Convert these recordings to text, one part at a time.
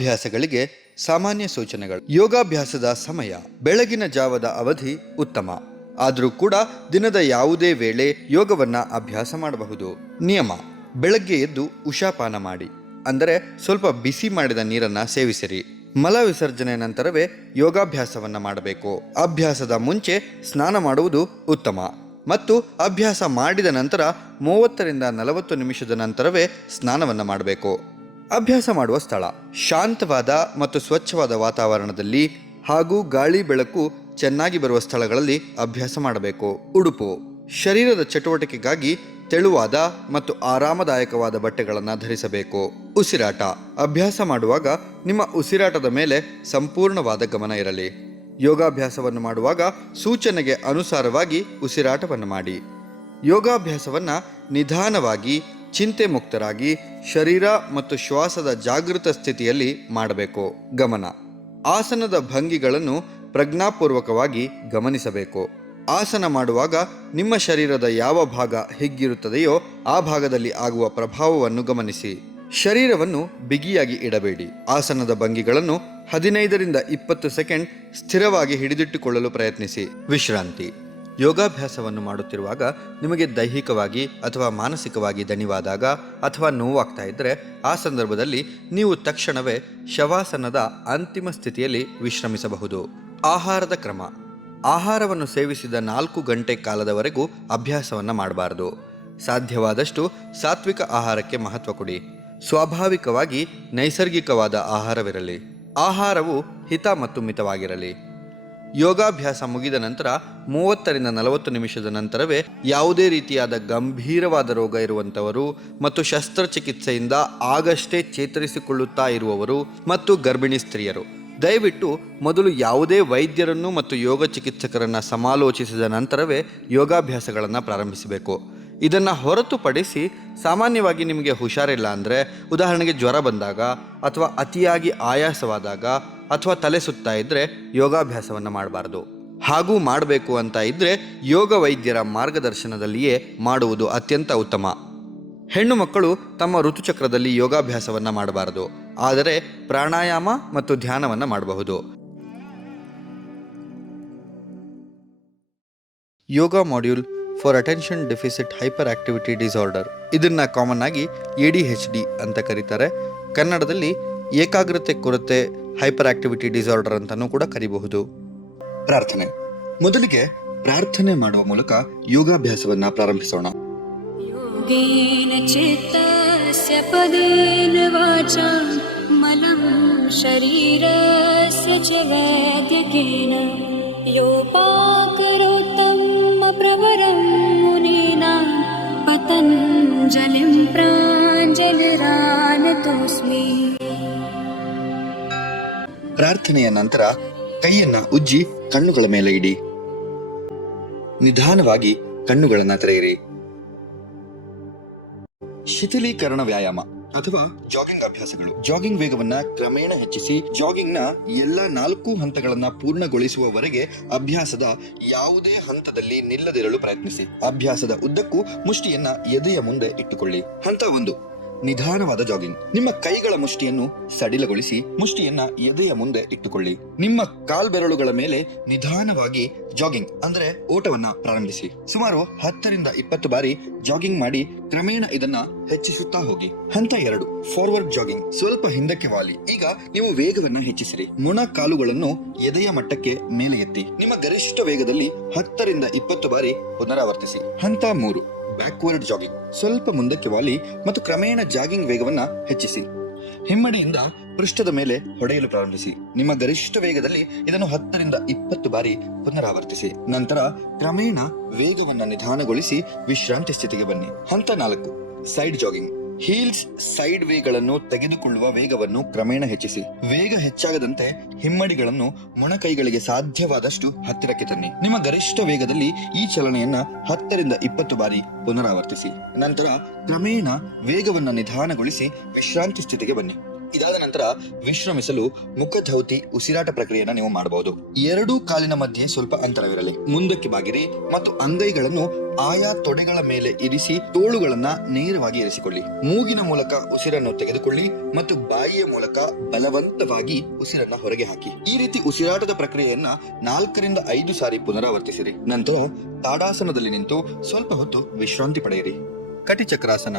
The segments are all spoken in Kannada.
ಅಭ್ಯಾಸಗಳಿಗೆ ಸಾಮಾನ್ಯ ಸೂಚನೆಗಳು. ಯೋಗಾಭ್ಯಾಸದ ಸಮಯ. ಬೆಳಗಿನ ಜಾವದ ಅವಧಿ ಉತ್ತಮ. ಆದರೂ ಕೂಡ ದಿನದ ಯಾವುದೇ ವೇಳೆ ಯೋಗವನ್ನ ಅಭ್ಯಾಸ ಮಾಡಬಹುದು. ನಿಯಮ: ಬೆಳಗ್ಗೆ ಎದ್ದು ಉಷಾಪಾನ ಮಾಡಿ, ಅಂದರೆ ಸ್ವಲ್ಪ ಬಿಸಿ ಮಾಡಿದ ನೀರನ್ನ ಸೇವಿಸಿರಿ. ಮಲ ವಿಸರ್ಜನೆ ನಂತರವೇ ಯೋಗಾಭ್ಯಾಸವನ್ನ ಮಾಡಬೇಕು. ಅಭ್ಯಾಸದ ಮುಂಚೆ ಸ್ನಾನ ಮಾಡುವುದು ಉತ್ತಮ ಮತ್ತು ಅಭ್ಯಾಸ ಮಾಡಿದ ನಂತರ 30ರಿಂದ 40 ನಿಮಿಷದ ನಂತರವೇ ಸ್ನಾನವನ್ನು ಮಾಡಬೇಕು. ಅಭ್ಯಾಸ ಮಾಡುವ ಸ್ಥಳ: ಶಾಂತವಾದ ಮತ್ತು ಸ್ವಚ್ಛವಾದ ವಾತಾವರಣದಲ್ಲಿ ಹಾಗೂ ಗಾಳಿ ಬೆಳಕು ಚೆನ್ನಾಗಿ ಬರುವ ಸ್ಥಳಗಳಲ್ಲಿ ಅಭ್ಯಾಸ ಮಾಡಬೇಕು. ಉಡುಪು: ಶರೀರದ ಚಟುವಟಿಕೆಗಾಗಿ ತೆಳುವಾದ ಮತ್ತು ಆರಾಮದಾಯಕವಾದ ಬಟ್ಟೆಗಳನ್ನು ಧರಿಸಬೇಕು. ಉಸಿರಾಟ: ಅಭ್ಯಾಸ ಮಾಡುವಾಗ ನಿಮ್ಮ ಉಸಿರಾಟದ ಮೇಲೆ ಸಂಪೂರ್ಣವಾದ ಗಮನ ಇರಲಿ. ಯೋಗಾಭ್ಯಾಸವನ್ನು ಮಾಡುವಾಗ ಸೂಚನೆಗೆ ಅನುಸಾರವಾಗಿ ಉಸಿರಾಟವನ್ನು ಮಾಡಿ. ಯೋಗಾಭ್ಯಾಸವನ್ನು ನಿಧಾನವಾಗಿ, ಚಿಂತೆ ಮುಕ್ತರಾಗಿ, ಶರೀರ ಮತ್ತು ಶ್ವಾಸದ ಜಾಗೃತ ಸ್ಥಿತಿಯಲ್ಲಿ ಮಾಡಬೇಕು. ಗಮನ: ಆಸನದ ಭಂಗಿಗಳನ್ನು ಪ್ರಜ್ಞಾಪೂರ್ವಕವಾಗಿ ಗಮನಿಸಬೇಕು. ಆಸನ ಮಾಡುವಾಗ ನಿಮ್ಮ ಶರೀರದ ಯಾವ ಭಾಗ ಹಿಗ್ಗಿರುತ್ತದೆಯೋ ಆ ಭಾಗದಲ್ಲಿ ಆಗುವ ಪ್ರಭಾವವನ್ನು ಗಮನಿಸಿ. ಶರೀರವನ್ನು ಬಿಗಿಯಾಗಿ ಇಡಬೇಡಿ. ಆಸನದ ಭಂಗಿಗಳನ್ನು 15ರಿಂದ 20 ಸೆಕೆಂಡ್ ಸ್ಥಿರವಾಗಿ ಹಿಡಿದಿಟ್ಟುಕೊಳ್ಳಲು ಪ್ರಯತ್ನಿಸಿ. ವಿಶ್ರಾಂತಿ: ಯೋಗಾಭ್ಯಾಸವನ್ನು ಮಾಡುತ್ತಿರುವಾಗ ನಿಮಗೆ ದೈಹಿಕವಾಗಿ ಅಥವಾ ಮಾನಸಿಕವಾಗಿ ದಣಿವಾದಾಗ ಅಥವಾ ನೋವಾಗ್ತಾ ಇದ್ದರೆ ಆ ಸಂದರ್ಭದಲ್ಲಿ ನೀವು ತಕ್ಷಣವೇ ಶವಾಸನದ ಅಂತಿಮ ಸ್ಥಿತಿಯಲ್ಲಿ ವಿಶ್ರಮಿಸಬಹುದು. ಆಹಾರದ ಕ್ರಮ: ಆಹಾರವನ್ನು ಸೇವಿಸಿದ 4 ಗಂಟೆ ಕಾಲದವರೆಗೂ ಅಭ್ಯಾಸವನ್ನು ಮಾಡಬಾರದು. ಸಾಧ್ಯವಾದಷ್ಟು ಸಾತ್ವಿಕ ಆಹಾರಕ್ಕೆ ಮಹತ್ವ ಕೊಡಿ. ಸ್ವಾಭಾವಿಕವಾಗಿ ನೈಸರ್ಗಿಕವಾದ ಆಹಾರವಿರಲಿ. ಆಹಾರವು ಹಿತ ಮತ್ತು ಮಿತವಾಗಿರಲಿ. ಯೋಗಾಭ್ಯಾಸ ಮುಗಿದ ನಂತರ 30ರಿಂದ 40 ನಿಮಿಷದ ನಂತರವೇ ಯಾವುದೇ ರೀತಿಯಾದ ಗಂಭೀರವಾದ ರೋಗ ಇರುವಂಥವರು ಮತ್ತು ಶಸ್ತ್ರಚಿಕಿತ್ಸೆಯಿಂದ ಆಗಷ್ಟೇ ಚೇತರಿಸಿಕೊಳ್ಳುತ್ತಾ ಇರುವವರು ಮತ್ತು ಗರ್ಭಿಣಿ ಸ್ತ್ರೀಯರು ದಯವಿಟ್ಟು ಮೊದಲು ಯಾವುದೇ ವೈದ್ಯರನ್ನು ಮತ್ತು ಯೋಗ ಚಿಕಿತ್ಸಕರನ್ನು ಸಮಾಲೋಚಿಸಿದ ನಂತರವೇ ಯೋಗಾಭ್ಯಾಸಗಳನ್ನು ಪ್ರಾರಂಭಿಸಬೇಕು. ಇದನ್ನು ಹೊರತುಪಡಿಸಿ ಸಾಮಾನ್ಯವಾಗಿ ನಿಮಗೆ ಹುಷಾರಿಲ್ಲ ಅಂದರೆ, ಉದಾಹರಣೆಗೆ ಜ್ವರ ಬಂದಾಗ ಅಥವಾ ಅತಿಯಾಗಿ ಆಯಾಸವಾದಾಗ ಅಥವಾ ತಲೆ ಸುತ್ತಾ ಇದ್ದರೆ ಯೋಗಾಭ್ಯಾಸವನ್ನು ಮಾಡಬಾರ್ದು. ಹಾಗೂ ಮಾಡಬೇಕು ಅಂತ ಇದ್ದರೆ ಯೋಗ ವೈದ್ಯರ ಮಾರ್ಗದರ್ಶನದಲ್ಲಿಯೇ ಮಾಡುವುದು ಅತ್ಯಂತ ಉತ್ತಮ. ಹೆಣ್ಣು ಮಕ್ಕಳು ತಮ್ಮ ಋತುಚಕ್ರದಲ್ಲಿ ಯೋಗಾಭ್ಯಾಸವನ್ನು ಮಾಡಬಾರದು, ಆದರೆ ಪ್ರಾಣಾಯಾಮ ಮತ್ತು ಧ್ಯಾನವನ್ನು ಮಾಡಬಹುದು. Yoga module for attention deficit hyperactivity disorder, ಇದನ್ನು ಕಾಮನ್ ಆಗಿ ADHD ಅಂತ ಕರೀತಾರೆ. ಕನ್ನಡದಲ್ಲಿ ಏಕಾಗ್ರತೆ ಕೊರತೆ ಹೈಪರ್ ಆಕ್ಟಿವಿಟಿ ಡಿಸಾರ್ಡರ್ ಅಂತಲೂ ಕೂಡ ಕರೀಬಹುದು. ಪ್ರಾರ್ಥನೆ: ಮೊದಲಿಗೆ ಪ್ರಾರ್ಥನೆ ಮಾಡುವ ಮೂಲಕ ಯೋಗಾಭ್ಯಾಸವನ್ನ ಪ್ರಾರಂಭಿಸೋಣ. ಯೋಗೇನ ಚಿತ್ತಸ್ಯ ಪದೇನ ವಾಚಾ ಮನಃ ಶರೀರಸ್ಯ ಚ ವೈದ್ಯಕೇನ ಯೋಪಾಕರೋತ್ತಮ ಪ್ರವರಂ ಮುನೀನಾಂ ಪತಂಜಲಿಂ ಪ್ರಾಂಜಲಿರಾನತೋಸ್ಮಿ. ಪ್ರಾರ್ಥನೆಯ ನಂತರ ಕೈಯನ್ನ ಉಜ್ಜಿ ಕಣ್ಣುಗಳ ಮೇಲೆ ಇಡಿ. ನಿಧಾನವಾಗಿ ಕಣ್ಣುಗಳನ್ನು ತೆರೆಯಿರಿ. ಶಿಥಿಲೀಕರಣ ವ್ಯಾಯಾಮ ಅಥವಾ ಜಾಗಿಂಗ್ ಅಭ್ಯಾಸಗಳು. ಜಾಗಿಂಗ್ ವೇಗವನ್ನ ಕ್ರಮೇಣ ಹೆಚ್ಚಿಸಿ ಜಾಗಿಂಗ್ ನ ಎಲ್ಲಾ 4 ಹಂತಗಳನ್ನ ಪೂರ್ಣಗೊಳಿಸುವವರೆಗೆ ಅಭ್ಯಾಸದ ಯಾವುದೇ ಹಂತದಲ್ಲಿ ನಿಲ್ಲದಿರಲು ಪ್ರಯತ್ನಿಸಿ. ಅಭ್ಯಾಸದ ಉದ್ದಕ್ಕೂ ಮುಷ್ಟಿಯನ್ನ ಎದೆಯ ಮುಂದೆ ಇಟ್ಟುಕೊಳ್ಳಿ. ಹಂತ 1: ನಿಧಾನವಾದ ಜಾಗಿಂಗ್. ನಿಮ್ಮ ಕೈಗಳ ಮುಷ್ಟಿಯನ್ನು ಸಡಿಲಗೊಳಿಸಿ ಮುಷ್ಟಿಯನ್ನ ಎದೆಯ ಮುಂದೆ ಇಟ್ಟುಕೊಳ್ಳಿ. ನಿಮ್ಮ ಕಾಲ್ಬೆರಳುಗಳ ಮೇಲೆ ನಿಧಾನವಾಗಿ ಜಾಗಿಂಗ್ ಅಂದ್ರೆ ಓಟವನ್ನ ಪ್ರಾರಂಭಿಸಿ. ಸುಮಾರು 10ರಿಂದ 20 ಬಾರಿ ಜಾಗಿಂಗ್ ಮಾಡಿ ಕ್ರಮೇಣ ಇದನ್ನ ಹೆಚ್ಚಿಸುತ್ತಾ ಹೋಗಿ. ಹಂತ 2: ಫಾರ್ವರ್ಡ್ ಜಾಗಿಂಗ್. ಸ್ವಲ್ಪ ಹಿಂದಕ್ಕೆ ವಾಲಿ. ಈಗ ನೀವು ವೇಗವನ್ನ ಹೆಚ್ಚಿಸಿರಿ. ಮೊಣ ಕಾಲುಗಳನ್ನು ಎದೆಯ ಮಟ್ಟಕ್ಕೆ ಮೇಲೆ ಎತ್ತಿ ನಿಮ್ಮ ಗರಿಷ್ಠ ವೇಗದಲ್ಲಿ 10ರಿಂದ 20 ಬಾರಿ ಪುನರಾವರ್ತಿಸಿ. ಹಂತ 3: ಬ್ಯಾಕ್ವರ್ಡ್ ಜಾಗಿಂಗ್. ಸ್ವಲ್ಪ ಮುಂದಕ್ಕೆ ವಾಲಿ ಮತ್ತು ಕ್ರಮೇಣ ಜಾಗಿಂಗ್ ವೇಗವನ್ನ ಹೆಚ್ಚಿಸಿ. ಹಿಮ್ಮಡಿಯಿಂದ ಪೃಷ್ಠದ ಮೇಲೆ ಹೊಡೆಯಲು ಪ್ರಾರಂಭಿಸಿ. ನಿಮ್ಮ ಗರಿಷ್ಠ ವೇಗದಲ್ಲಿ ಇದನ್ನು 10ರಿಂದ 20 ಬಾರಿ ಪುನರಾವರ್ತಿಸಿ. ನಂತರ ಕ್ರಮೇಣ ವೇಗವನ್ನ ನಿಧಾನಗೊಳಿಸಿ ವಿಶ್ರಾಂತಿ ಸ್ಥಿತಿಗೆ ಬನ್ನಿ. ಹಂತ 4: ಸೈಡ್ ಜಾಗಿಂಗ್. ಹೀಲ್ಸ್ ಸೈಡ್ ವೇಗಳನ್ನು ತೆಗೆದುಕೊಳ್ಳುವ ವೇಗವನ್ನು ಕ್ರಮೇಣ ಹೆಚ್ಚಿಸಿ. ವೇಗ ಹೆಚ್ಚಾಗದಂತೆ ಹಿಮ್ಮಡಿಗಳನ್ನು ಮೊಣಕೈಗಳಿಗೆ ಸಾಧ್ಯವಾದಷ್ಟು ಹತ್ತಿರಕ್ಕೆ ತನ್ನಿ. ನಿಮ್ಮ ಗರಿಷ್ಠ ವೇಗದಲ್ಲಿ ಈ ಚಲನೆಯನ್ನ 10ರಿಂದ 20 ಬಾರಿ ಪುನರಾವರ್ತಿಸಿ. ನಂತರ ಕ್ರಮೇಣ ವೇಗವನ್ನು ನಿಧಾನಗೊಳಿಸಿ ವಿಶ್ರಾಂತಿ ಸ್ಥಿತಿಗೆ ಬನ್ನಿ. ಇದಾದ ನಂತರ ವಿಶ್ರಮಿಸಲು ಮುಖಧೌತಿ ಉಸಿರಾಟ ಪ್ರಕ್ರಿಯೆಯನ್ನು ನೀವು ಮಾಡಬಹುದು. ಎರಡೂ ಕಾಲಿನ ಮಧ್ಯೆ ಸ್ವಲ್ಪ ಅಂತರವಿರಲಿ. ಮುಂದಕ್ಕೆ ಬಾಗಿರಿ ಮತ್ತು ಅಂಗೈಗಳನ್ನು ಆಯಾ ತೊಡೆಗಳ ಮೇಲೆ ಇರಿಸಿ ತೋಳುಗಳನ್ನ ನೇರವಾಗಿ ಇರಿಸಿಕೊಳ್ಳಿ. ಮೂಗಿನ ಮೂಲಕ ಉಸಿರನ್ನು ತೆಗೆದುಕೊಳ್ಳಿ ಮತ್ತು ಬಾಯಿಯ ಮೂಲಕ ಬಲವಂತವಾಗಿ ಉಸಿರನ್ನ ಹೊರಗೆ ಹಾಕಿ. ಈ ರೀತಿ ಉಸಿರಾಟದ ಪ್ರಕ್ರಿಯೆಯನ್ನ 4 ರಿಂದ 5 ಸಾರಿ ಪುನರಾವರ್ತಿಸಿರಿ. ನಂತರ ತಾಡಾಸನದಲ್ಲಿ ನಿಂತು ಸ್ವಲ್ಪ ಹೊತ್ತು ವಿಶ್ರಾಂತಿ ಪಡೆಯಿರಿ. ಕಟಿಚಕ್ರಾಸನ,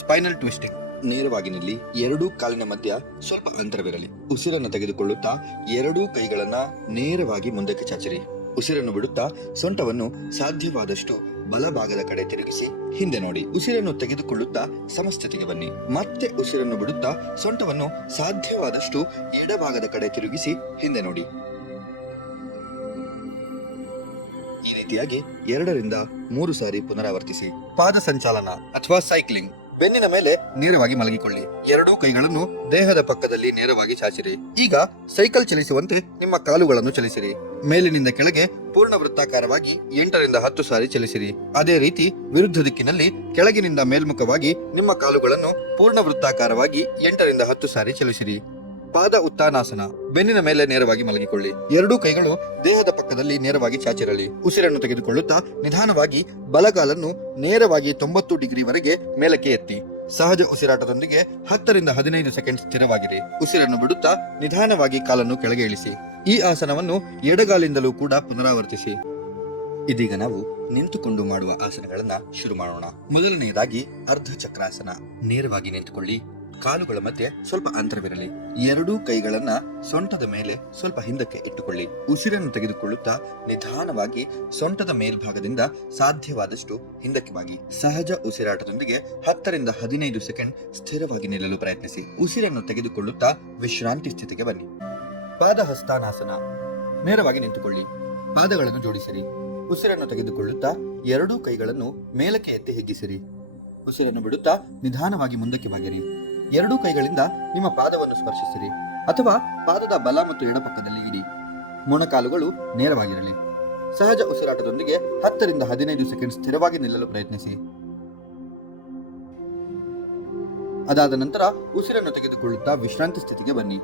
ಸ್ಪೈನಲ್ ಟ್ವಿಸ್ಟಿಂಗ್. ನೇರವಾಗಿ ನಿಲ್ಲಿ. ಎರಡೂ ಕಾಲಿನ ಮಧ್ಯ ಸ್ವಲ್ಪ ಅಂತರವಿರಲಿ. ಉಸಿರನ್ನು ತೆಗೆದುಕೊಳ್ಳುತ್ತಾ ಎರಡೂ ಕೈಗಳನ್ನ ನೇರವಾಗಿ ಮುಂದಕ್ಕೆ ಚಾಚಿರಿ. ಉಸಿರನ್ನು ಬಿಡುತ್ತಾ ಸೊಂಟವನ್ನು ಸಾಧ್ಯವಾದಷ್ಟು ಬಲಭಾಗದ ಕಡೆ ತಿರುಗಿಸಿ ಹಿಂದೆ ನೋಡಿ. ಉಸಿರನ್ನು ತೆಗೆದುಕೊಳ್ಳುತ್ತಾ ಸಮಸ್ಥಿತಿಗೆ ಬನ್ನಿ. ಮತ್ತೆ ಉಸಿರನ್ನು ಬಿಡುತ್ತಾ ಸೊಂಟವನ್ನು ಸಾಧ್ಯವಾದಷ್ಟು ಎಡಭಾಗದ ಕಡೆ ತಿರುಗಿಸಿ ಹಿಂದೆ ನೋಡಿ. ಈ ರೀತಿಯಾಗಿ 2 ರಿಂದ 3 ಸಾರಿ ಪುನರಾವರ್ತಿಸಿ. ಪಾದ ಸಂಚಾಲನ ಅಥವಾ ಸೈಕ್ಲಿಂಗ್. ಬೆನ್ನಿನ ಮೇಲೆ ನೇರವಾಗಿ ಮಲಗಿಕೊಳ್ಳಿ. ಎರಡೂ ಕೈಗಳನ್ನು ದೇಹದ ಪಕ್ಕದಲ್ಲಿ ನೇರವಾಗಿ ಚಾಚಿರಿ. ಈಗ ಸೈಕಲ್ ಚಲಿಸುವಂತೆ ನಿಮ್ಮ ಕಾಲುಗಳನ್ನು ಚಲಿಸಿರಿ. ಮೇಲಿನಿಂದ ಕೆಳಗೆ ಪೂರ್ಣ ವೃತ್ತಾಕಾರವಾಗಿ 8 ರಿಂದ 10 ಸಾರಿ ಚಲಿಸಿರಿ. ಅದೇ ರೀತಿ ವಿರುದ್ಧ ದಿಕ್ಕಿನಲ್ಲಿ ಕೆಳಗಿನಿಂದ ಮೇಲ್ಮುಖವಾಗಿ ನಿಮ್ಮ ಕಾಲುಗಳನ್ನು ಪೂರ್ಣ ವೃತ್ತಾಕಾರವಾಗಿ 8 ರಿಂದ 10 ಸಾರಿ ಚಲಿಸಿರಿ. ಪಾದ ಉತ್ತಾನಾಸನ. ಬೆನ್ನಿನ ಮೇಲೆ ನೇರವಾಗಿ ಮಲಗಿಕೊಳ್ಳಿ. ಎರಡೂ ಕೈಗಳು ದೇಹದ ಪಕ್ಕದಲ್ಲಿ ನೇರವಾಗಿ ಚಾಚಿರಲಿ. ಉಸಿರನ್ನು ತೆಗೆದುಕೊಳ್ಳುತ್ತಾ ನಿಧಾನವಾಗಿ ಬಲಗಾಲನ್ನು ನೇರವಾಗಿ 90 ಡಿಗ್ರಿ ವರೆಗೆ ಮೇಲಕ್ಕೆ ಎತ್ತಿ. ಸಹಜ ಉಸಿರಾಟದೊಂದಿಗೆ 10 ರಿಂದ 15 ಸೆಕೆಂಡ್ ಸ್ಥಿರವಾಗಿರಿ. ಉಸಿರನ್ನು ಬಿಡುತ್ತಾ ನಿಧಾನವಾಗಿ ಕಾಲನ್ನು ಕೆಳಗೆ ಇಳಿಸಿ. ಈ ಆಸನವನ್ನು ಎಡಗಾಲಿಂದಲೂ ಕೂಡ ಪುನರಾವರ್ತಿಸಿ. ಇದೀಗ ನಾವು ನಿಂತುಕೊಂಡು ಮಾಡುವ ಆಸನಗಳನ್ನ ಶುರು ಮಾಡೋಣ. ಮೊದಲನೆಯದಾಗಿ ಅರ್ಧ ಚಕ್ರಾಸನ. ನೇರವಾಗಿ ನಿಂತುಕೊಳ್ಳಿ. ಕಾಲುಗಳ ಮಧ್ಯೆ ಸ್ವಲ್ಪ ಅಂತರವಿರಲಿ. ಎರಡೂ ಕೈಗಳನ್ನ ಸೊಂಟದ ಮೇಲೆ ಸ್ವಲ್ಪ ಹಿಂದಕ್ಕೆ ಇಟ್ಟುಕೊಳ್ಳಿ. ಉಸಿರನ್ನು ತೆಗೆದುಕೊಳ್ಳುತ್ತಾ ನಿಧಾನವಾಗಿ ಸೊಂಟದ ಮೇಲ್ಭಾಗದಿಂದ ಸಾಧ್ಯವಾದಷ್ಟು ಹಿಂದಕ್ಕೆ ಬಾಗಿ. ಸಹಜ ಉಸಿರಾಟದೊಂದಿಗೆ 10 ರಿಂದ 15 ಸೆಕೆಂಡ್ ಸ್ಥಿರವಾಗಿ ನಿಲ್ಲಲು ಪ್ರಯತ್ನಿಸಿ. ಉಸಿರನ್ನು ತೆಗೆದುಕೊಳ್ಳುತ್ತಾ ವಿಶ್ರಾಂತಿ ಸ್ಥಿತಿಗೆ ಬನ್ನಿ. ಪಾದ ಹಸ್ತಾನಾಸನ. ನೇರವಾಗಿ ನಿಂತುಕೊಳ್ಳಿ. ಪಾದಗಳನ್ನು ಜೋಡಿಸಿರಿ. ಉಸಿರನ್ನು ತೆಗೆದುಕೊಳ್ಳುತ್ತಾ ಎರಡೂ ಕೈಗಳನ್ನು ಮೇಲಕ್ಕೆ ಎತ್ತಿ ಹಿಗ್ಗಿಸಿರಿ. ಉಸಿರನ್ನು ಬಿಡುತ್ತಾ ನಿಧಾನವಾಗಿ ಮುಂದಕ್ಕೆ ಬಾಗಿರಿ. ಎರಡೂ ಕೈಗಳಿಂದ ನಿಮ್ಮ ಪಾದವನ್ನು ಸ್ಪರ್ಶಿಸಿರಿ ಅಥವಾ ಪಾದದ ಬಲ ಮತ್ತು ಎಡಪಕ್ಕದಲ್ಲಿ ಇಡಿ. ಮೊಣಕಾಲುಗಳು ನೇರವಾಗಿರಲಿ. ಸಹಜ ಉಸಿರಾಟದೊಂದಿಗೆ 10 ರಿಂದ 15 ಸೆಕೆಂಡ್ ಸ್ಥಿರವಾಗಿ ನಿಲ್ಲಲು ಪ್ರಯತ್ನಿಸಿ. ಅದಾದ ನಂತರ ಉಸಿರನ್ನು ತೆಗೆದುಕೊಳ್ಳುತ್ತಾ ವಿಶ್ರಾಂತಿ ಸ್ಥಿತಿಗೆ ಬನ್ನಿ.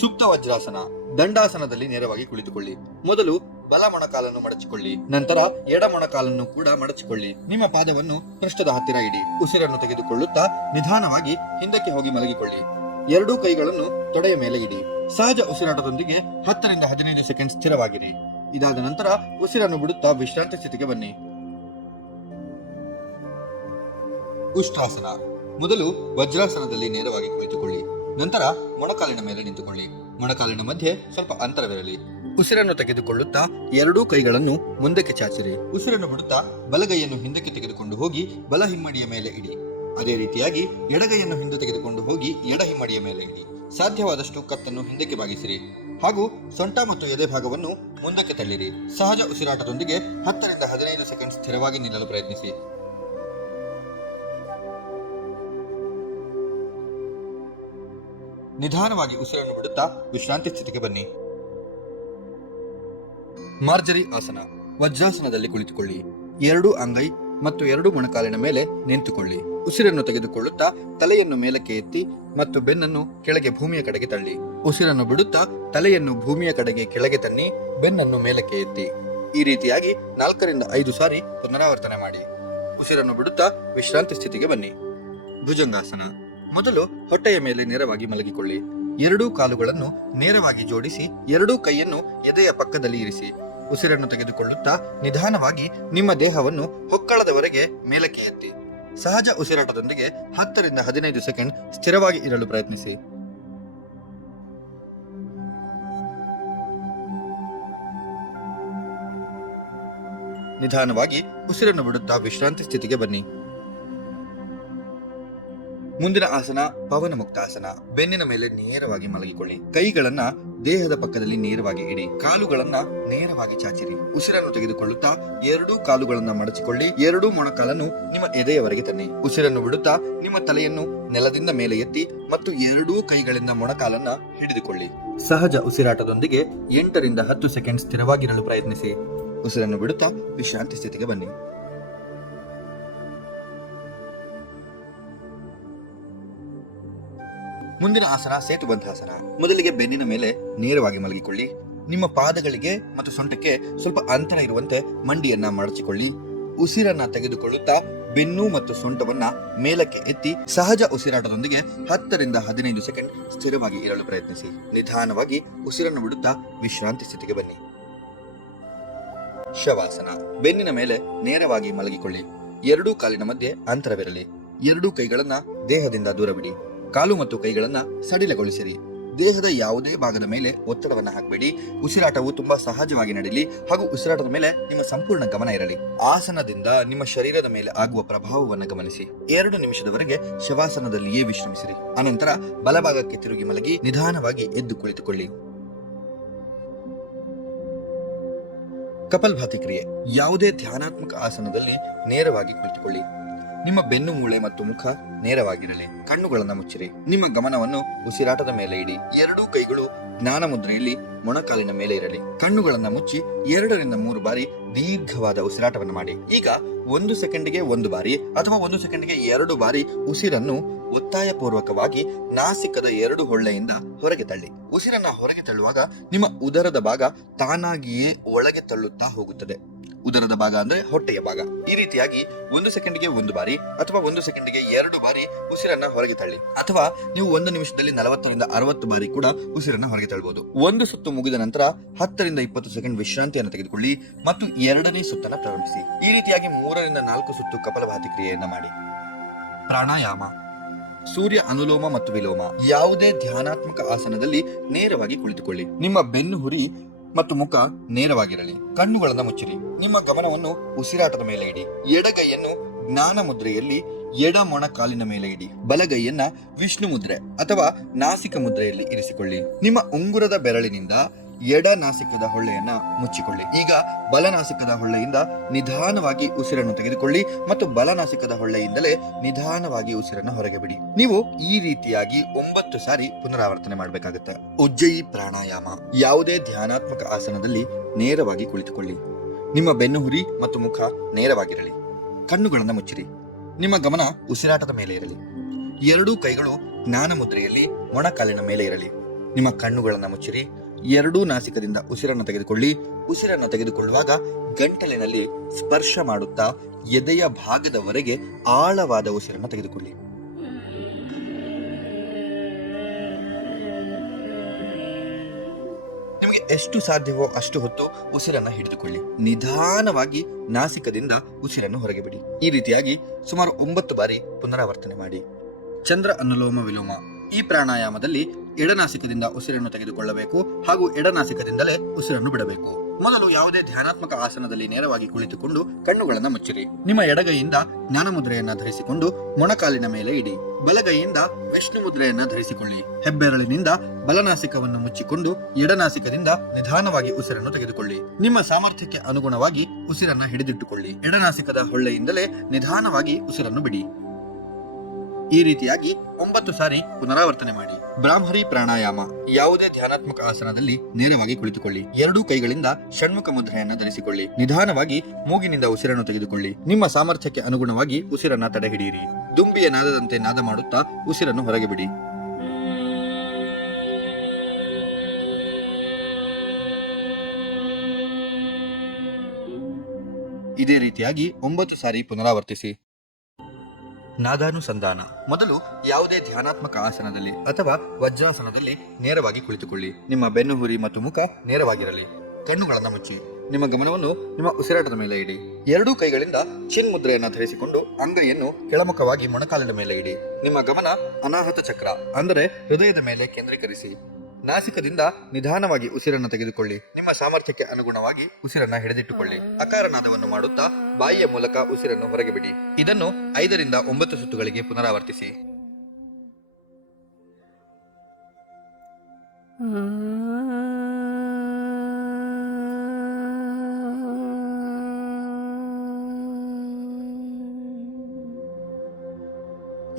ಸೂಕ್ತ ವಜ್ರಾಸನ. ದಂಡಾಸನದಲ್ಲಿ ನೇರವಾಗಿ ಕುಳಿತುಕೊಳ್ಳಿ. ಮೊದಲು ಬಲ ಮೊಣಕಾಲನ್ನು ಮಡಚಿಕೊಳ್ಳಿ. ನಂತರ ಎಡ ಮೊಣಕಾಲನ್ನು ಕೂಡ ಮಡಚಿಕೊಳ್ಳಿ. ನಿಮ್ಮ ಪಾದವನ್ನು ಪೃಷ್ಠದ ಹತ್ತಿರ ಇಡಿ. ಉಸಿರನ್ನು ತೆಗೆದುಕೊಳ್ಳುತ್ತಾ ನಿಧಾನವಾಗಿ ಹಿಂದಕ್ಕೆ ಹೋಗಿ ಮಲಗಿಕೊಳ್ಳಿ. ಎರಡೂ ಕೈಗಳನ್ನು ತೊಡೆಯ ಮೇಲೆ ಇಡಿ. ಸಹಜ ಉಸಿರಾಟದೊಂದಿಗೆ 10 ರಿಂದ 15 ಸೆಕೆಂಡ್ ಸ್ಥಿರವಾಗಿರಿ. ಇದಾದ ನಂತರ ಉಸಿರನ್ನು ಬಿಡುತ್ತಾ ವಿಶ್ರಾಂತಿ ಸ್ಥಿತಿಗೆ ಬನ್ನಿ. ಉಷ್ಟ್ರಾಸನ. ಮೊದಲು ವಜ್ರಾಸನದಲ್ಲಿ ನೇರವಾಗಿ ಕುಳಿತುಕೊಳ್ಳಿ. ನಂತರ ಮೊಣಕಾಲಿನ ಮೇಲೆ ನಿಂತುಕೊಳ್ಳಿ. ಮೊಣಕಾಲಿನ ಮಧ್ಯೆ ಸ್ವಲ್ಪ ಅಂತರವಿರಲಿ. ಉಸಿರನ್ನು ತೆಗೆದುಕೊಳ್ಳುತ್ತಾ ಎರಡೂ ಕೈಗಳನ್ನು ಮುಂದಕ್ಕೆ ಚಾಚಿರಿ. ಉಸಿರನ್ನು ಬಿಡುತ್ತಾ ಬಲಗೈಯನ್ನು ಹಿಂದಕ್ಕೆ ತೆಗೆದುಕೊಂಡು ಹೋಗಿ ಬಲ ಹಿಮ್ಮಡಿಯ ಮೇಲೆ ಇಡಿ. ಅದೇ ರೀತಿಯಾಗಿ ಎಡಗೈಯನ್ನು ಹಿಂದೆ ತೆಗೆದುಕೊಂಡು ಹೋಗಿ ಎಡ ಹಿಮ್ಮಡಿಯ ಮೇಲೆ ಇಡಿ. ಸಾಧ್ಯವಾದಷ್ಟು ಕತ್ತನ್ನು ಹಿಂದಕ್ಕೆ ಬಾಗಿಸಿರಿ ಹಾಗೂ ಸೊಂಟ ಮತ್ತು ಎದೆ ಭಾಗವನ್ನು ಮುಂದಕ್ಕೆ ತಳ್ಳಿರಿ. ಸಹಜ ಉಸಿರಾಟದೊಂದಿಗೆ 10 ರಿಂದ 15 ಸೆಕೆಂಡ್ ಸ್ಥಿರವಾಗಿ ನಿಲ್ಲಲು ಪ್ರಯತ್ನಿಸಿ. ನಿಧಾನವಾಗಿ ಉಸಿರನ್ನು ಬಿಡುತ್ತಾ ವಿಶ್ರಾಂತಿ ಸ್ಥಿತಿಗೆ ಬನ್ನಿ. ಮಾರ್ಜರಿ ಆಸನ. ವಜ್ರಾಸನದಲ್ಲಿ ಕುಳಿತುಕೊಳ್ಳಿ. ಎರಡೂ ಅಂಗೈ ಮತ್ತು ಎರಡೂ ಮೊಣಕಾಲಿನ ಮೇಲೆ ನಿಂತುಕೊಳ್ಳಿ. ಉಸಿರನ್ನು ತೆಗೆದುಕೊಳ್ಳುತ್ತಾ ತಲೆಯನ್ನು ಮೇಲಕ್ಕೆ ಎತ್ತಿ ಮತ್ತು ಬೆನ್ನನ್ನು ಕೆಳಗೆ ಭೂಮಿಯ ಕಡೆಗೆ ತಳ್ಳಿ. ಉಸಿರನ್ನು ಬಿಡುತ್ತಾ ತಲೆಯನ್ನು ಭೂಮಿಯ ಕಡೆಗೆ ಕೆಳಗೆ ತನ್ನಿ, ಬೆನ್ನನ್ನು ಮೇಲಕ್ಕೆ ಎತ್ತಿ. ಈ ರೀತಿಯಾಗಿ 4 ರಿಂದ 5 ಸಾರಿ ಪುನರಾವರ್ತನೆ ಮಾಡಿ. ಉಸಿರನ್ನು ಬಿಡುತ್ತಾ ವಿಶ್ರಾಂತಿ ಸ್ಥಿತಿಗೆ ಬನ್ನಿ. ಭುಜಂಗಾಸನ. ಮೊದಲು ಹೊಟ್ಟೆಯ ಮೇಲೆ ನೇರವಾಗಿ ಮಲಗಿಕೊಳ್ಳಿ. ಎರಡೂ ಕಾಲುಗಳನ್ನು ನೇರವಾಗಿ ಜೋಡಿಸಿ ಎರಡೂ ಕೈಯನ್ನು ಎದೆಯ ಪಕ್ಕದಲ್ಲಿ ಇರಿಸಿ. ಉಸಿರನ್ನು ತೆಗೆದುಕೊಳ್ಳುತ್ತಾ ನಿಧಾನವಾಗಿ ನಿಮ್ಮ ದೇಹವನ್ನು ಹೊಕ್ಕಳದವರೆಗೆ ಮೇಲಕ್ಕೆ ಎತ್ತಿ. ಸಹಜ ಉಸಿರಾಟದೊಂದಿಗೆ 10 ರಿಂದ 15 ಸೆಕೆಂಡ್ ಸ್ಥಿರವಾಗಿ ಇರಲು ಪ್ರಯತ್ನಿಸಿ. ನಿಧಾನವಾಗಿ ಉಸಿರನ್ನು ಬಿಡುತ್ತಾ ವಿಶ್ರಾಂತಿ ಸ್ಥಿತಿಗೆ ಬನ್ನಿ. ಮುಂದಿನ ಆಸನ ಪವನ ಮುಕ್ತಾಸನ. ಬೆನ್ನಿನ ಮೇಲೆ ನೇರವಾಗಿ ಮಲಗಿಕೊಳ್ಳಿ. ಕೈಗಳನ್ನ ದೇಹದ ಪಕ್ಕದಲ್ಲಿ ನೇರವಾಗಿ ಇಡಿ. ಕಾಲುಗಳನ್ನ ನೇರವಾಗಿ ಚಾಚಿರಿ. ಉಸಿರನ್ನು ತೆಗೆದುಕೊಳ್ಳುತ್ತಾ ಎರಡೂ ಕಾಲುಗಳನ್ನ ಮಡಚಿಕೊಳ್ಳಿ. ಎರಡೂ ಮೊಣಕಾಲನ್ನು ನಿಮ್ಮ ಎದೆಯವರೆಗೆ ತನ್ನಿ. ಉಸಿರನ್ನು ಬಿಡುತ್ತಾ ನಿಮ್ಮ ತಲೆಯನ್ನು ನೆಲದಿಂದ ಮೇಲೆ ಎತ್ತಿ ಮತ್ತು ಎರಡೂ ಕೈಗಳಿಂದ ಮೊಣಕಾಲನ್ನ ಹಿಡಿದುಕೊಳ್ಳಿ. ಸಹಜ ಉಸಿರಾಟದೊಂದಿಗೆ 8 ರಿಂದ 10 ಸೆಕೆಂಡ್ ಸ್ಥಿರವಾಗಿರಲು ಪ್ರಯತ್ನಿಸಿ. ಉಸಿರನ್ನು ಬಿಡುತ್ತಾ ವಿಶ್ರಾಂತಿ ಸ್ಥಿತಿಗೆ ಬನ್ನಿ. ಮುಂದಿನ ಆಸನ ಸೇತುಬಂಧಾಸನ. ಮೊದಲಿಗೆ ಬೆನ್ನಿನ ಮೇಲೆ ನೇರವಾಗಿ ಮಲಗಿಕೊಳ್ಳಿ. ನಿಮ್ಮ ಪಾದಗಳಿಗೆ ಮತ್ತು ಸೊಂಟಕ್ಕೆ ಸ್ವಲ್ಪ ಅಂತರ ಇರುವಂತೆ ಮಂಡಿಯನ್ನ ಮಡಚಿಕೊಳ್ಳಿ. ಉಸಿರನ್ನ ತೆಗೆದುಕೊಳ್ಳುತ್ತಾ ಬೆನ್ನು ಮತ್ತು ಸೊಂಟವನ್ನ ಮೇಲಕ್ಕೆ ಎತ್ತಿ ಸಹಜ ಉಸಿರಾಟದೊಂದಿಗೆ 10 ರಿಂದ 15 ಸೆಕೆಂಡ್ ಸ್ಥಿರವಾಗಿ ಇರಲು ಪ್ರಯತ್ನಿಸಿ. ನಿಧಾನವಾಗಿ ಉಸಿರನ್ನು ಬಿಡುತ್ತಾ ವಿಶ್ರಾಂತಿ ಸ್ಥಿತಿಗೆ ಬನ್ನಿ. ಶವಾಸನ. ಬೆನ್ನಿನ ಮೇಲೆ ನೇರವಾಗಿ ಮಲಗಿಕೊಳ್ಳಿ. ಎರಡೂ ಕಾಲಿನ ಮಧ್ಯೆ ಅಂತರವಿರಲಿ. ಎರಡೂ ಕೈಗಳನ್ನ ದೇಹದಿಂದ ದೂರ ಬಿಡಿ. ಕಾಲು ಮತ್ತು ಕೈಗಳನ್ನ ಸಡಿಲಗೊಳಿಸಿರಿ. ದೇಹದ ಯಾವುದೇ ಭಾಗದ ಮೇಲೆ ಒತ್ತಡವನ್ನು ಹಾಕಬೇಡಿ. ಉಸಿರಾಟವು ತುಂಬಾ ಸಹಜವಾಗಿ ನಡೆಯಲಿ ಹಾಗೂ ಉಸಿರಾಟದ ಮೇಲೆ ನಿಮ್ಮ ಸಂಪೂರ್ಣ ಗಮನ ಇರಲಿ. ಆಸನದಿಂದ ನಿಮ್ಮ ಶರೀರದ ಮೇಲೆ ಆಗುವ ಪ್ರಭಾವವನ್ನು ಗಮನಿಸಿ. 2 ನಿಮಿಷದವರೆಗೆ ಶವಾಸನದಲ್ಲಿಯೇ ವಿಶ್ರಮಿಸಿರಿ. ಅನಂತರ ಬಲಭಾಗಕ್ಕೆ ತಿರುಗಿ ಮಲಗಿ ನಿಧಾನವಾಗಿ ಎದ್ದು ಕುಳಿತುಕೊಳ್ಳಿ. ಕಪಾಲಭಾತಿ ಕ್ರಿಯೆ. ಯಾವುದೇ ಧ್ಯಾನಾತ್ಮಕ ಆಸನದಲ್ಲಿ ನೇರವಾಗಿ ಕುಳಿತುಕೊಳ್ಳಿ. ನಿಮ್ಮ ಬೆನ್ನು ಮೂಳೆ ಮತ್ತು ಮುಖ ನೇರವಾಗಿರಲಿ. ಕಣ್ಣುಗಳನ್ನು ಮುಚ್ಚಿರಿ. ನಿಮ್ಮ ಗಮನವನ್ನು ಉಸಿರಾಟದ ಮೇಲೆ ಇಡಿ. ಎರಡೂ ಕೈಗಳು ಜ್ಞಾನ ಮುದ್ರೆಯಲ್ಲಿ ಮೊಣಕಾಲಿನ ಮೇಲೆ ಇರಲಿ. ಕಣ್ಣುಗಳನ್ನು ಮುಚ್ಚಿ 2 ರಿಂದ 3 ಬಾರಿ ದೀರ್ಘವಾದ ಉಸಿರಾಟವನ್ನು ಮಾಡಿ. ಈಗ 1 ಸೆಕೆಂಡ್ಗೆ 1 ಬಾರಿ ಅಥವಾ 1 ಸೆಕೆಂಡ್ಗೆ 2 ಬಾರಿ ಉಸಿರನ್ನು ಒತ್ತಾಯಪೂರ್ವಕವಾಗಿ ನಾಸಿಕದ 2 ಹೊಳ್ಳೆಯಿಂದ ಹೊರಗೆ ತಳ್ಳಿ. ಉಸಿರನ್ನ ಹೊರಗೆ ತಳ್ಳುವಾಗ ನಿಮ್ಮ ಉದರದ ಭಾಗ ತಾನಾಗಿಯೇ ಒಳಗೆ ತಳ್ಳುತ್ತಾ ಹೋಗುತ್ತದೆ. ಉದರದ ಭಾಗ ಅಂದ್ರೆ ಹೊಟ್ಟೆಯ ಭಾಗ. ಈ ರೀತಿಯಾಗಿ 1 ಸೆಕೆಂಡ್ಗೆ 1 ಬಾರಿ ಅಥವಾ 1 ಸೆಕೆಂಡ್ಗೆ 2 ಬಾರಿ ಉಸಿರನ್ನ ಹೊರಗೆ ತಳ್ಳಿ. ಅಥವಾ ನೀವು 1 ನಿಮಿಷದಲ್ಲಿ 40 ರಿಂದ 60 ಬಾರಿ ಕೂಡ ಉಸಿರನ್ನ ಹೊರಗೆ ತಳ್ಳಬಹುದು. ಒಂದು ಸುತ್ತು ಮುಗಿದ ನಂತರ 10 ರಿಂದ 20 ಸೆಕೆಂಡ್ ವಿಶ್ರಾಂತಿಯನ್ನು ತೆಗೆದುಕೊಳ್ಳಿ ಮತ್ತು 2ನೇ ಸುತ್ತನ್ನು ಪ್ರಾರಂಭಿಸಿ. ಈ ರೀತಿಯಾಗಿ 3 ರಿಂದ 4 ಸುತ್ತು ಕಪಾಲಭಾತಿ ಕ್ರಿಯೆಯನ್ನ ಮಾಡಿ. ಪ್ರಾಣಾಯಾಮ. ಸೂರ್ಯ ಅನುಲೋಮ ಮತ್ತು ವಿಲೋಮ. ಯಾವುದೇ ಧ್ಯಾನಾತ್ಮಕ ಆಸನದಲ್ಲಿ ನೇರವಾಗಿ ಕುಳಿತುಕೊಳ್ಳಿ. ನಿಮ್ಮ ಬೆನ್ನು ಹುರಿ ಮತ್ತು ಮುಖ ನೇರವಾಗಿರಲಿ. ಕಣ್ಣುಗಳನ್ನು ಮುಚ್ಚಿರಿ. ನಿಮ್ಮ ಗಮನವನ್ನು ಉಸಿರಾಟದ ಮೇಲೆ ಇಡಿ. ಎಡಗೈಯನ್ನು ಜ್ಞಾನ ಮುದ್ರೆಯಲ್ಲಿ ಎಡ ಮೊಣಕಾಲಿನ ಮೇಲೆ ಇಡಿ. ಬಲಗೈಯನ್ನ ವಿಷ್ಣು ಮುದ್ರೆ ಅಥವಾ ನಾಸಿಕ ಮುದ್ರೆಯಲ್ಲಿ ಇರಿಸಿಕೊಳ್ಳಿ. ನಿಮ್ಮ ಉಂಗುರದ ಬೆರಳಿನಿಂದ ಎಡ ನಾಸಿಕದ ಹೊಳ್ಳೆಯನ್ನ ಮುಚ್ಚಿಕೊಳ್ಳಿ. ಈಗ ಬಲನಾಸಿಕದ ಹೊಳ್ಳೆಯಿಂದ ನಿಧಾನವಾಗಿ ಉಸಿರನ್ನು ತೆಗೆದುಕೊಳ್ಳಿ ಮತ್ತು ಬಲನಾಸಿಕದ ಹೊಳ್ಳೆಯಿಂದಲೇ ನಿಧಾನವಾಗಿ ಉಸಿರನ್ನು ಹೊರಗೆ ಬಿಡಿ. ನೀವು ಈ ರೀತಿಯಾಗಿ 9 ಸಾರಿ ಪುನರಾವರ್ತನೆ ಮಾಡಬೇಕಾಗುತ್ತೆ. ಉಜ್ಜಯಿ ಪ್ರಾಣಾಯಾಮ. ಯಾವುದೇ ಧ್ಯಾನಾತ್ಮಕ ಆಸನದಲ್ಲಿ ನೇರವಾಗಿ ಕುಳಿತುಕೊಳ್ಳಿ. ನಿಮ್ಮ ಬೆನ್ನು ಹುರಿ ಮತ್ತು ಮುಖ ನೇರವಾಗಿರಲಿ. ಕಣ್ಣುಗಳನ್ನು ಮುಚ್ಚಿರಿ. ನಿಮ್ಮ ಗಮನ ಉಸಿರಾಟದ ಮೇಲೆ ಇರಲಿ. ಎರಡೂ ಕೈಗಳು ಜ್ಞಾನ ಮುದ್ರೆಯಲ್ಲಿ ಮೊಣಕಾಲಿನ ಮೇಲೆ ಇರಲಿ. ನಿಮ್ಮ ಕಣ್ಣುಗಳನ್ನು ಮುಚ್ಚಿರಿ. ಎರಡೂ ನಾಸಿಕದಿಂದ ಉಸಿರನ್ನು ತೆಗೆದುಕೊಳ್ಳಿ. ಉಸಿರನ್ನು ತೆಗೆದುಕೊಳ್ಳುವಾಗ ಗಂಟಲಿನಲ್ಲಿ ಸ್ಪರ್ಶ ಮಾಡುತ್ತಾ ಎದೆಯ ಭಾಗದವರೆಗೆ ಆಳವಾದ ಉಸಿರನ್ನು ತೆಗೆದುಕೊಳ್ಳಿ. ನಿಮಗೆ ಎಷ್ಟು ಸಾಧ್ಯವೋ ಅಷ್ಟು ಹೊತ್ತು ಉಸಿರನ್ನು ಹಿಡಿದುಕೊಳ್ಳಿ. ನಿಧಾನವಾಗಿ ನಾಸಿಕದಿಂದ ಉಸಿರನ್ನು ಹೊರಗೆ ಬಿಡಿ. ಈ ರೀತಿಯಾಗಿ ಸುಮಾರು 9 ಬಾರಿ ಪುನರಾವರ್ತನೆ ಮಾಡಿ. ಚಂದ್ರ ಅನುಲೋಮ ವಿಲೋಮ. ಈ ಪ್ರಾಣಾಯಾಮದಲ್ಲಿ ಎಡನಾಸಿಕದಿಂದ ಉಸಿರನ್ನು ತೆಗೆದುಕೊಳ್ಳಬೇಕು ಹಾಗೂ ಎಡನಾಸಿಕದಿಂದಲೇ ಉಸಿರನ್ನು ಬಿಡಬೇಕು. ಮೊದಲು ಯಾವುದೇ ಧ್ಯಾನಾತ್ಮಕ ಆಸನದಲ್ಲಿ ನೇರವಾಗಿ ಕುಳಿತುಕೊಂಡು ಕಣ್ಣುಗಳನ್ನು ಮುಚ್ಚಿರಿ. ನಿಮ್ಮ ಎಡಗೈಯಿಂದ ಜ್ಞಾನ ಮುದ್ರೆಯನ್ನ ಧರಿಸಿಕೊಂಡು ಮೊಣಕಾಲಿನ ಮೇಲೆ ಇಡಿ. ಬಲಗೈಯಿಂದ ವಿಷ್ಣು ಮುದ್ರೆಯನ್ನ ಧರಿಸಿಕೊಳ್ಳಿ. ಹೆಬ್ಬೆರಳಿನಿಂದ ಬಲನಾಸಿಕವನ್ನು ಮುಚ್ಚಿಕೊಂಡು ಎಡನಾಸಿಕದಿಂದ ನಿಧಾನವಾಗಿ ಉಸಿರನ್ನು ತೆಗೆದುಕೊಳ್ಳಿ. ನಿಮ್ಮ ಸಾಮರ್ಥ್ಯಕ್ಕೆ ಅನುಗುಣವಾಗಿ ಉಸಿರನ್ನ ಹಿಡಿದಿಟ್ಟುಕೊಳ್ಳಿ. ಎಡನಾಸಿಕದ ಹೊಳ್ಳೆಯಿಂದಲೇ ನಿಧಾನವಾಗಿ ಉಸಿರನ್ನು ಬಿಡಿ. ಈ ರೀತಿಯಾಗಿ 9 ಸಾರಿ ಪುನರಾವರ್ತನೆ ಮಾಡಿ. ಬ್ರಾಹ್ಮರಿ ಪ್ರಾಣಾಯಾಮ. ಯಾವುದೇ ಧ್ಯಾನಾತ್ಮಕ ಆಸನದಲ್ಲಿ ನೇರವಾಗಿ ಕುಳಿತುಕೊಳ್ಳಿ. ಎರಡೂ ಕೈಗಳಿಂದ ಷಣ್ಮುಖ ಮುದ್ರೆಯನ್ನ ಧರಿಸಿಕೊಳ್ಳಿ. ನಿಧಾನವಾಗಿ ಮೂಗಿನಿಂದ ಉಸಿರನ್ನು ತೆಗೆದುಕೊಳ್ಳಿ. ನಿಮ್ಮ ಸಾಮರ್ಥ್ಯಕ್ಕೆ ಅನುಗುಣವಾಗಿ ಉಸಿರನ್ನ ತಡೆಹಿಡಿಯಿರಿ. ದುಂಬಿಯ ನಾದದಂತೆ ನಾದ ಮಾಡುತ್ತಾ ಉಸಿರನ್ನು ಹೊರಗೆ ಬಿಡಿ. ಇದೇ ರೀತಿಯಾಗಿ 9 ಸಾರಿ ಪುನರಾವರ್ತಿಸಿ. ನಾದಾನುಸಂಧಾನ. ಮೊದಲು ಯಾವುದೇ ಧ್ಯಾನಾತ್ಮಕ ಆಸನದಲ್ಲಿ ಅಥವಾ ವಜ್ರಾಸನದಲ್ಲಿ ನೇರವಾಗಿ ಕುಳಿತುಕೊಳ್ಳಿ. ನಿಮ್ಮ ಬೆನ್ನು ಹುರಿ ಮತ್ತು ಮುಖ ನೇರವಾಗಿರಲಿ. ಕಣ್ಣುಗಳನ್ನು ಮುಚ್ಚಿ. ನಿಮ್ಮ ಗಮನವನ್ನು ನಿಮ್ಮ ಉಸಿರಾಟದ ಮೇಲೆ ಇಡಿ. ಎರಡೂ ಕೈಗಳಿಂದ ಚಿನ್ ಮುದ್ರೆಯನ್ನು ಧರಿಸಿಕೊಂಡು ಅಂಗೈಯನ್ನು ಕೆಳಮುಖವಾಗಿ ಮೊಣಕಾಲಿನ ಮೇಲೆ ಇಡಿ. ನಿಮ್ಮ ಗಮನ ಅನಾಹತ ಚಕ್ರ ಅಂದರೆ ಹೃದಯದ ಮೇಲೆ ಕೇಂದ್ರೀಕರಿಸಿ. ನಾಸಿಕದಿಂದ ನಿಧಾನವಾಗಿ ಉಸಿರನ್ನು ತೆಗೆದುಕೊಳ್ಳಿ. ನಿಮ್ಮ ಸಾಮರ್ಥ್ಯಕ್ಕೆ ಅನುಗುಣವಾಗಿ ಉಸಿರನ್ನ ಹಿಡಿದಿಟ್ಟುಕೊಳ್ಳಿ. ಅಕಾರನಾದವನ್ನು ಮಾಡುತ್ತಾ ಬಾಯಿಯ ಮೂಲಕ ಉಸಿರನ್ನು ಹೊರಗೆ ಬಿಡಿ. ಇದನ್ನು 5 ರಿಂದ 9 ಸುತ್ತುಗಳಿಗೆ ಪುನರಾವರ್ತಿಸಿ.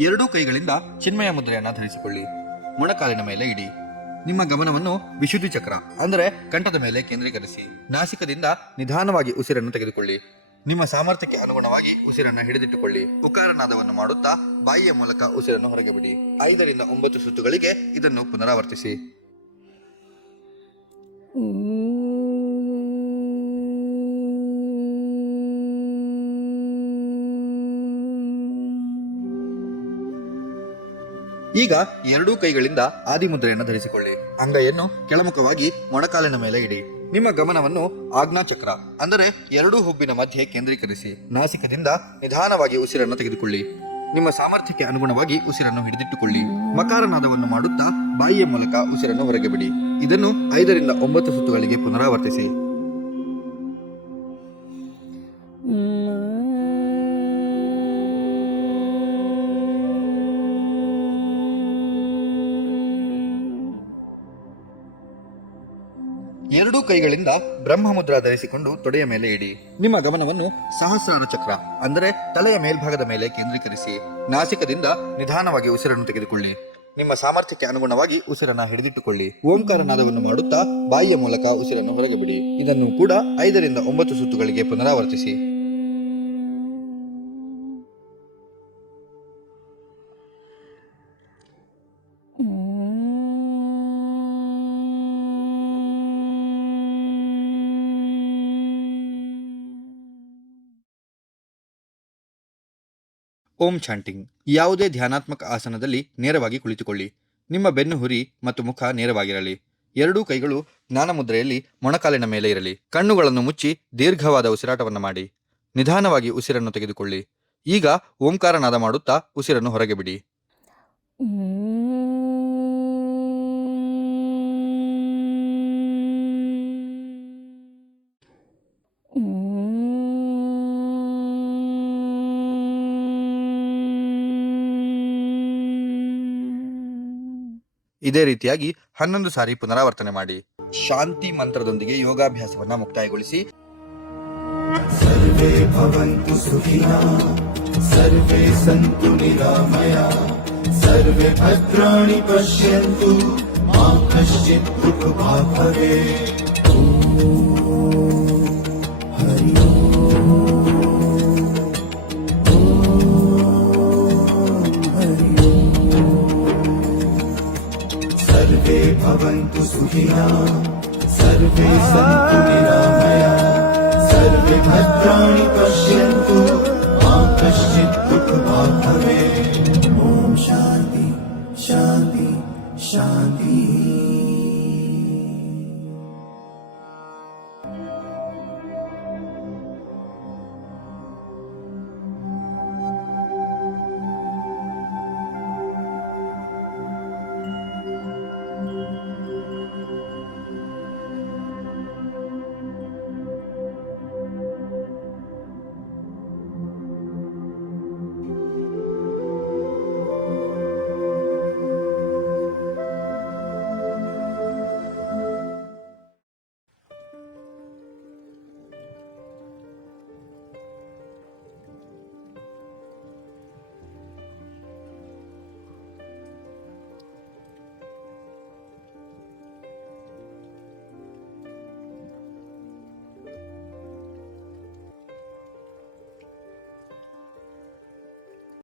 ಎರಡೂ ಕೈಗಳಿಂದ ಚಿನ್ಮಯ ಮುದ್ರೆಯನ್ನ ಧರಿಸಿಕೊಳ್ಳಿ. ಮೊಣಕಾಲಿನ ಮೇಲೆ ಇಡಿ. ನಿಮ್ಮ ಗಮನವನ್ನು ವಿಶುದ್ಧಿ ಚಕ್ರ ಅಂದರೆ ಕಂಠದ ಮೇಲೆ ಕೇಂದ್ರೀಕರಿಸಿ. ನಾಸಿಕದಿಂದ ನಿಧಾನವಾಗಿ ಉಸಿರನ್ನು ತೆಗೆದುಕೊಳ್ಳಿ. ನಿಮ್ಮ ಸಾಮರ್ಥ್ಯಕ್ಕೆ ಅನುಗುಣವಾಗಿ ಉಸಿರನ್ನು ಹಿಡಿದಿಟ್ಟುಕೊಳ್ಳಿ. ಉಕಾರನಾದವನ್ನು ಮಾಡುತ್ತಾ ಬಾಯಿಯ ಮೂಲಕ ಉಸಿರನ್ನು ಹೊರಗೆ ಬಿಡಿ. 5 ರಿಂದ 9 ಸುತ್ತುಗಳಿಗೆ ಇದನ್ನು ಪುನರಾವರ್ತಿಸಿ. ಈಗ ಎರಡೂ ಕೈಗಳಿಂದ ಆದಿಮುದ್ರೆಯನ್ನು ಧರಿಸಿಕೊಳ್ಳಿ. ಅಂಗೈಯನ್ನು ಕೆಳಮುಖವಾಗಿ ಮೊಣಕಾಲಿನ ಮೇಲೆ ಇಡಿ. ನಿಮ್ಮ ಗಮನವನ್ನು ಆಜ್ಞಾಚಕ್ರ ಅಂದರೆ ಎರಡೂ ಹುಬ್ಬಿನ ಮಧ್ಯೆ ಕೇಂದ್ರೀಕರಿಸಿ. ನಾಸಿಕದಿಂದ ನಿಧಾನವಾಗಿ ಉಸಿರನ್ನು ತೆಗೆದುಕೊಳ್ಳಿ. ನಿಮ್ಮ ಸಾಮರ್ಥ್ಯಕ್ಕೆ ಅನುಗುಣವಾಗಿ ಉಸಿರನ್ನು ಹಿಡಿದಿಟ್ಟುಕೊಳ್ಳಿ. ಮಕಾರನಾದವನ್ನು ಮಾಡುತ್ತಾ ಬಾಯಿಯ ಮೂಲಕ ಉಸಿರನ್ನು ಹೊರಗೆ ಬಿಡಿ. ಇದನ್ನು 5 ರಿಂದ 9 ಸುತ್ತುಗಳಿಗೆ ಪುನರಾವರ್ತಿಸಿ. ಎರಡೂ ಕೈಗಳಿಂದ ಬ್ರಹ್ಮಮುದ್ರಾ ಧರಿಸಿಕೊಂಡು ತೊಡೆಯ ಮೇಲೆ ಇಡಿ. ನಿಮ್ಮ ಗಮನವನ್ನು ಸಹಸ್ರಾರ ಚಕ್ರ ಅಂದರೆ ತಲೆಯ ಮೇಲ್ಭಾಗದ ಮೇಲೆ ಕೇಂದ್ರೀಕರಿಸಿ. ನಾಸಿಕದಿಂದ ನಿಧಾನವಾಗಿ ಉಸಿರನ್ನು ತೆಗೆದುಕೊಳ್ಳಿ. ನಿಮ್ಮ ಸಾಮರ್ಥ್ಯಕ್ಕೆ ಅನುಗುಣವಾಗಿ ಉಸಿರನ್ನು ಹಿಡಿದಿಟ್ಟುಕೊಳ್ಳಿ. ಓಂಕಾರನಾದವನ್ನು ಮಾಡುತ್ತಾ ಬಾಯಿಯ ಮೂಲಕ ಉಸಿರನ್ನು ಹೊರಗೆ ಬಿಡಿ. ಇದನ್ನು ಕೂಡ 5 ರಿಂದ 9 ಸುತ್ತುಗಳಿಗೆ ಪುನರಾವರ್ತಿಸಿ. ಓಂ ಚಾಂಟಿಂಗ್. ಯಾವುದೇ ಧ್ಯಾನಾತ್ಮಕ ಆಸನದಲ್ಲಿ ನೇರವಾಗಿ ಕುಳಿತುಕೊಳ್ಳಿ. ನಿಮ್ಮ ಬೆನ್ನು ಹುರಿ ಮತ್ತು ಮುಖ ನೇರವಾಗಿರಲಿ. ಎರಡೂ ಕೈಗಳು ಜ್ಞಾನಮುದ್ರೆಯಲ್ಲಿ ಮೊಣಕಾಲಿನ ಮೇಲೆ ಇರಲಿ. ಕಣ್ಣುಗಳನ್ನು ಮುಚ್ಚಿ ದೀರ್ಘವಾದ ಉಸಿರಾಟವನ್ನು ಮಾಡಿ. ನಿಧಾನವಾಗಿ ಉಸಿರನ್ನು ತೆಗೆದುಕೊಳ್ಳಿ. ಈಗ ಓಂಕಾರನಾದ ಮಾಡುತ್ತಾ ಉಸಿರನ್ನು ಹೊರಗೆ ಬಿಡಿ. ಇದೇ ರೀತಿಯಾಗಿ 11 ಸಾರಿ ಪುನರಾವರ್ತನೆ ಮಾಡಿ. ಶಾಂತಿ ಮಂತ್ರದೊಂದಿಗೆ ಯೋಗಾಭ್ಯಾಸವನ್ನ ಮುಕ್ತಾಯಗೊಳಿಸಿ. ಸರ್ವೇ ಭವಂತು ಸುಖಿನಃ, ಸರ್ವೇ ಸಂತು ನಿರಾಮಯಃ, ಸರ್ವೇ ಭದ್ರಾಣಿ ಪಶ್ಯಂತು, ಮಾ ಕಶ್ಚಿತ್ ದುಃಖಭಾಗ್ ಭವೇತ್. ಹರಿ सर्वे भवन्तु सुखिनः, सर्वे सन्तु निरामयाः, सर्वे भद्राणि पश्यन्तु, मा कश्चित् दुःखभाग् भवेत्. ॐ शान्ति शान्ति शान्तिः.